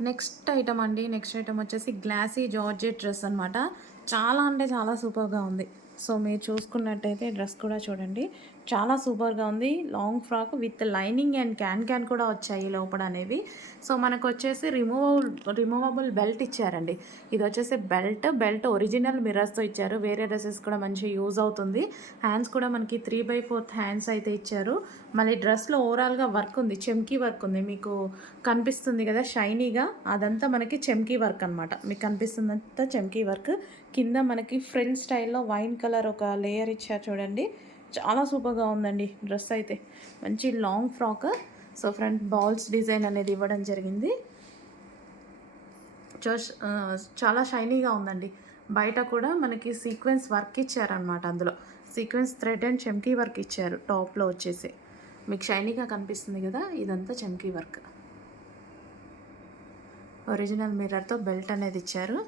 Next item అండి. Next item వచ్చేసి glossy georgette dress అనమాట. చాలా అంటే చాలా సూపర్‌గా ఉంది. సో, మీరు చూసుకున్నట్టయితే డ్రెస్ కూడా చూడండి. చాలా సూపర్‌గా ఉంది. Long frock with lining and can కూడా వచ్చాయి లోపల అనేవి. సో, మనకొచ్చేసి రిమూవబుల్ బెల్ట్ ఇచ్చారండి. ఇదొచ్చేసి బెల్ట్ ఒరిజినల్ మిర్రర్స్‌తో ఇచ్చారు. వేరే డ్రెసెస్ కూడా మంచిగా యూజ్ అవుతుంది. హ్యాండ్స్ కూడా మనకి 3/4 హ్యాండ్స్ అయితే ఇచ్చారు. మళ్ళీ డ్రెస్‌లో ఓవరాల్‌గా వర్క్ ఉంది. చెమ్కీ వర్క్ ఉంది. మీకు కనిపిస్తుంది కదా షైనీగా, అదంతా మనకి చెమ్కీ వర్క్ అనమాట. మీకు కనిపిస్తుందంతా చెమ్కీ వర్క్. కింద మనకి ఫ్రిల్ స్టైల్‌లో వైన్ కలర్ ఒక లేయర్ ఇచ్చారు చూడండి. చాలా సూపర్‌గా ఉందండి డ్రెస్ అయితే. మంచి long frock. So, front balls design అనేది ఇవ్వడం జరిగింది. చాలా షైనీగా ఉందండి. బయట కూడా మనకి సీక్వెన్స్ వర్క్ ఇచ్చారనమాట అందులో. సీక్వెన్స్ థ్రెడ్ అండ్ చెమ్కీ వర్క్ ఇచ్చారు టాప్‌లో వచ్చేసి. మీకు షైనీగా కనిపిస్తుంది కదా! ఇదంతా చెమ్కీ వర్క్. ఒరిజినల్ మిర్రర్‌తో బెల్ట్ అనేది ఇచ్చారు.